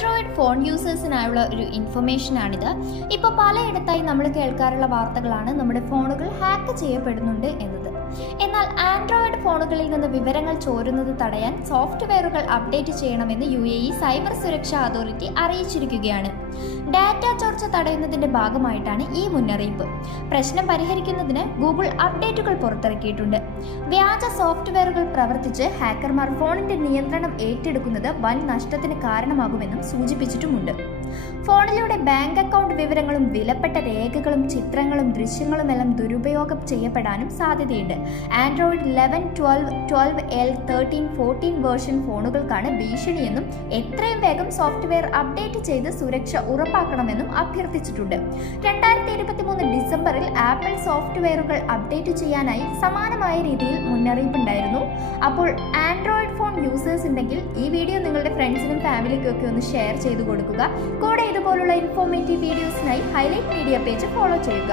Android phone യൂസേഴ്സിനായുള്ള ഒരു ഇൻഫർമേഷനാണിത്. ഇപ്പോൾ പലയിടത്തായി നമ്മൾ കേൾക്കാറുള്ള വാർത്തകളാണ് നമ്മുടെ ഫോണുകൾ ഹാക്ക് ചെയ്യപ്പെടുന്നുണ്ട് എന്നത്. എന്നാൽ ആൻഡ്രോയിഡ് ഫോണുകളിൽ നിന്ന് വിവരങ്ങൾ ചോരുന്നത് തടയാൻ സോഫ്റ്റ്വെയറുകൾ അപ്ഡേറ്റ് ചെയ്യണമെന്ന് UAE സൈബർ സുരക്ഷാ അതോറിറ്റി അറിയിച്ചിരിക്കുകയാണ്. ഡാറ്റ ചോർച്ച തടയുന്നതിന്റെ ഭാഗമായിട്ടാണ് ഈ മുന്നറിയിപ്പ്. പ്രശ്നം പരിഹരിക്കുന്നതിന് ഗൂഗിൾ അപ്ഡേറ്റുകൾ പുറത്തിറക്കിയിട്ടുണ്ട്. വ്യാജ സോഫ്റ്റ്വെയറുകൾ പ്രവർത്തിച്ച് ഹാക്കർമാർ ഫോണിന്റെ നിയന്ത്രണം ഏറ്റെടുക്കുന്നത് വൻ നഷ്ടത്തിന് കാരണമാകുമെന്നും സൂചിപ്പിച്ചിട്ടുമുണ്ട്. ഫോണിലൂടെ ബാങ്ക് അക്കൗണ്ട് വിവരങ്ങളും വിലപ്പെട്ട രേഖകളും ചിത്രങ്ങളും ദൃശ്യങ്ങളുമെല്ലാം ദുരുപയോഗം ചെയ്യപ്പെടാനും സാധ്യതയുണ്ട്. ആൻഡ്രോയിഡ് 11, 12, 12L, 13, 14 വേർഷൻ ഫോണുകൾക്കാണ് ഭീഷണിയെന്നും എത്രയും വേഗം സോഫ്റ്റ്വെയർ അപ്ഡേറ്റ് ചെയ്ത് സുരക്ഷ ഉറപ്പാക്കണമെന്നും അഭ്യർത്ഥിച്ചിട്ടുണ്ട്. 2023 ഡിസംബറിൽ ആപ്പിൾ സോഫ്റ്റ്വെയറുകൾ അപ്ഡേറ്റ് ചെയ്യാനായി സമാനമായ രീതിയിൽ മുന്നറിയിപ്പുണ്ടായിരുന്നു. അപ്പോൾ ആൻഡ്രോയിഡ് ഫോൺ യൂസേഴ്സ് ഉണ്ടെങ്കിൽ ഈ വീഡിയോ നിങ്ങളുടെ ഫ്രണ്ട്സിനും ഫാമിലിക്കും ഒക്കെ ഒന്ന് ഷെയർ ചെയ്ത് കൊടുക്കുക. കൂടെ ഇതുപോലുള്ള ഇൻഫോർമേറ്റീവ് വീഡിയോസിനായി ഹൈലൈറ്റ് മീഡിയ പേജ് ഫോളോ ചെയ്യുക.